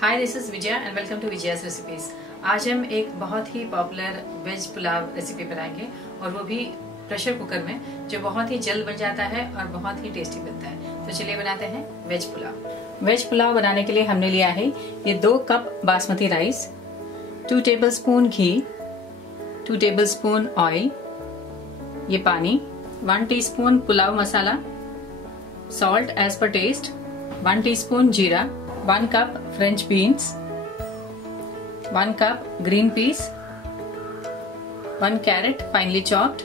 Hi, this is Vijaya and welcome to Vijaya's recipes. आज हम एक बहुत ही पॉपुलर वेज पुलाव रेसिपी बनाएंगे और वो भी प्रेशर कुकर में, जो बहुत ही जल्द बन जाता है और बहुत ही टेस्टी बनता है। तो चलिए बनाते हैं वेज पुलाव। वेज पुलाव बनाने के लिए हमने लिया है ये 2 कप बासमती राइस, 2 टेबलस्पून घी, 2 टेबलस्पून ऑयल, ये पानी, 1 teaspoon pulao masala, salt as per taste, 1 teaspoon जीरा, 1 cup French beans, 1 cup green peas, 1 carrot finely chopped,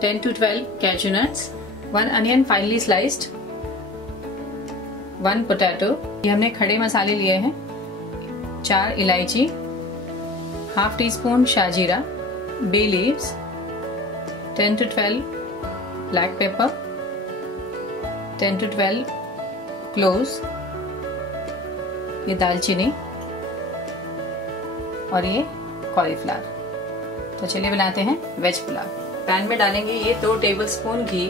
10 to 12 cashew nuts, 1 onion finely sliced, 1 potato। ये हमने खड़े मसाले लिए हैं, 4 इलायची, हाफ टी स्पून शाजीरा, bay leaves, 10 to 12 black pepper, 10 to 12 cloves, ये दालचीनी और ये कॉलीफ्लावर। तो चलिए बनाते हैं वेज पुलाव। पैन में डालेंगे ये 2 टेबलस्पून घी।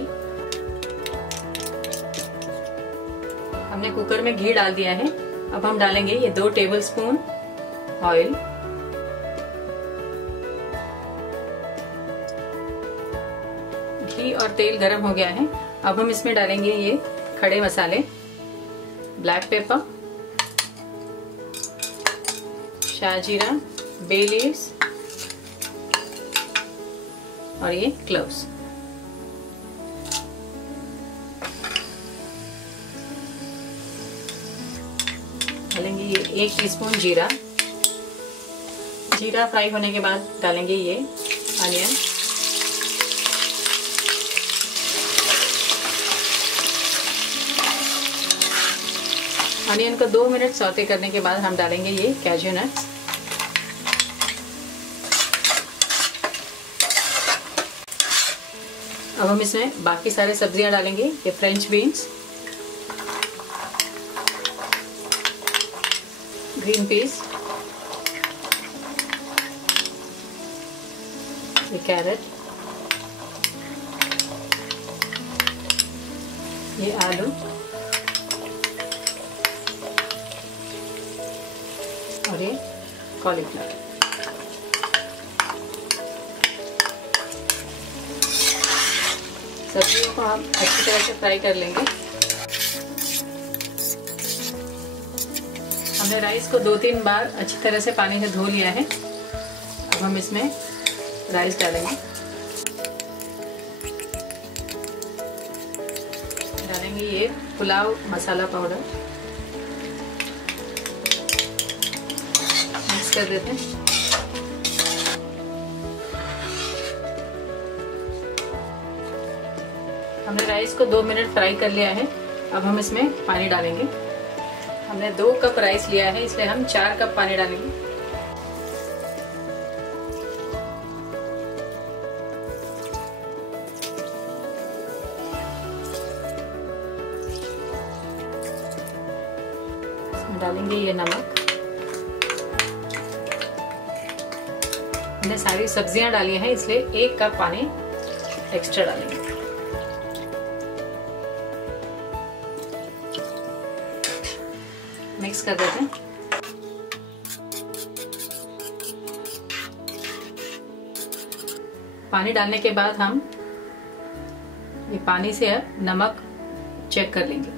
हमने कुकर में घी डाल दिया है। अब हम डालेंगे ये 2 टेबलस्पून ऑयल, घी और तेल गरम हो गया है। अब हम इसमें डालेंगे ये खड़े मसाले, black pepper, shah jeera, bay leaves और ये क्लोव्स। डालेंगे ये 1 टीस्पून जीरा। जीरा फ्राई होने के बाद डालेंगे ये अनियन, अनियन को 2 मिनट सौते करने के बाद हम डालेंगे ये कैश्यू नट्स। अब हम इसमें बाकी सारे सब्जियां डालेंगे, ये फ्रेंच बीन्स, ग्रीन पीस, ये कैरेट, ये आलू और ये कॉलीफ्लावर। सब्जियों को हम अच्छी तरह से फ्राई कर लेंगे। हमने राइस को 2-3 बार अच्छी तरह से पानी से धो लिया है। अब हम इसमें राइस डालेंगे। डालेंगे ये पुलाव मसाला पाउडर, मिक्स कर देते हैं। हमने राइस को 2 मिनट फ्राई कर लिया है। अब हम इसमें पानी डालेंगे। हमने 2 कप राइस लिया है, इसलिए हम 4 कप पानी डालेंगे। इसमें डालेंगे ये नमक। हमने सारी सब्जियां डाली हैं, इसलिए 1 कप पानी एक्स्ट्रा डालेंगे। मिक्स कर देते हैं। पानी डालने के बाद हम ये पानी से नमक चेक कर लेंगे।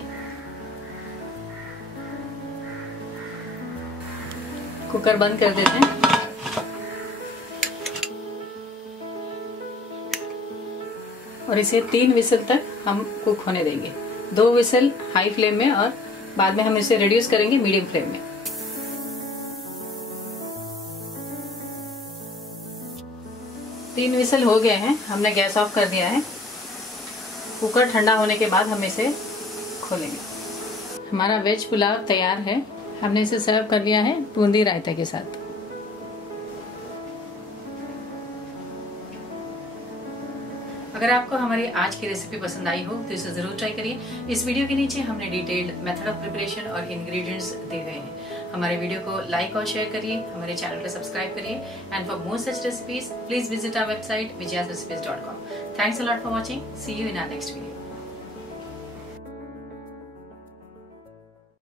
कुकर बंद कर देते हैं और इसे 3 विसल तक हम कुक होने देंगे। 2 विसल हाई फ्लेम में और बाद में हम इसे रिड्यूस करेंगे मीडियम फ्लेम में। तीन विसल हो गए हैं, हमने गैस ऑफ कर दिया है। कुकर ठंडा होने के बाद हम इसे खोलेंगे। हमारा वेज पुलाव तैयार है। हमने इसे सर्व कर लिया है बूंदी रायता के साथ। अगर आपको हमारी आज की रेसिपी पसंद आई हो तो इसे जरूर ट्राई करिए। इस वीडियो के नीचे हमने डिटेल्ड मेथड ऑफ प्रिपरेशन और इंग्रेडिएंट्स दिए हुए हैं। हमारे वीडियो को लाइक और शेयर करिए, हमारे चैनल को सब्सक्राइब करिए and for more such recipes please visit our website vijayasrecipes.com। Thanks a lot for watching. See you in our next video.